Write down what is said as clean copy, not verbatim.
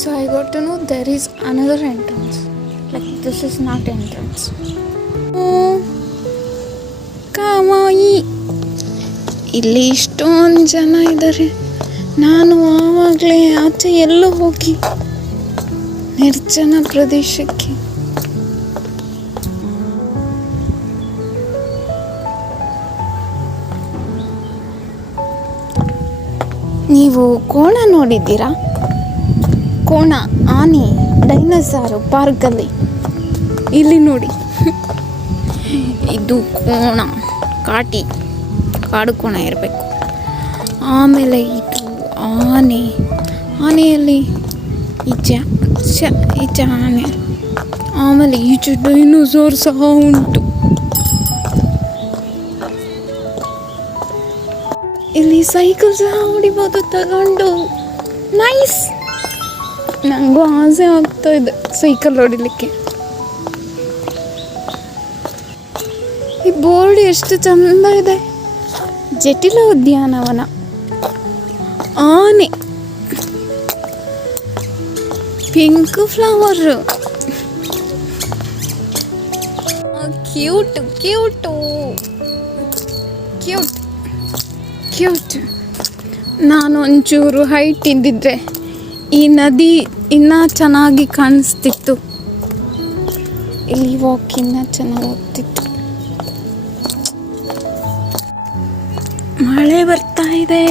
So I got to know there is another entrance. Like this is not entrance. Oh, ಕಾಮಾಯಿ. ಇಲ್ಲಿ ಇಷ್ಟೊಂದು ಜನ ಇದ್ದಾರೆ. ನಾನು ಆವಾಗಲೇ ಆಚೆ ಎಲ್ಲೋ ಹೋಗಿ ನಿರ್ಜನ ಪ್ರದೇಶಕ್ಕೆ. ನೀವು ಕೋಣ ನೋಡಿದ್ದೀರಾ? ಕೋಣ, ಆನೆ, ಡೈನೋಸಾರು ಪಾರ್ಕಲ್ಲಿ. ಇಲ್ಲಿ ನೋಡಿ, ಇದು ಕೋಣ, ಕಾಡು ಕೋಣ ಇರಬೇಕು. ಆಮೇಲೆ ಇದು ಆನೆ, ಆನೆಯಲ್ಲಿ ಈಚೆ ಆನೆ. ಆಮೇಲೆ ಈಚೆ ಡೈನೋಸಾರ್ ಸಹ ಉಂಟು. ಇಲ್ಲಿ ಸೈಕಲ್ ಸಹ ಹೊಡಿಬೋದು ತಗೊಂಡು. ನೈಸ್. ನನಗೂ ಆಸೆ ಆಗ್ತಾ ಇದೆ ಸೈಕಲ್ ಹೊಡಿಲಿಕ್ಕೆ. ಈ ಬೋರ್ಡ್ ಎಷ್ಟು ಚಂದ ಇದೆ. ಜಟಿಲ ಉದ್ಯಾನವನ, ಆನೆ, pink flower, cute cute cute cute. ನಾನು ಒಂಚೂರು ಹೈಟ್ ಇದ್ದಿದ್ರೆ ಈ ನದಿ ಇನ್ನೂ ಚೆನ್ನಾಗಿ ಕಾಣಿಸ್ತಿತ್ತು. ಇಲ್ಲಿ ವಾಕ್ ಇನ್ನೂ ಚೆನ್ನಾಗಿ ಆಗ್ತಿತ್ತು. ಮಳೆ ಬರ್ತಾ ಇದೆ.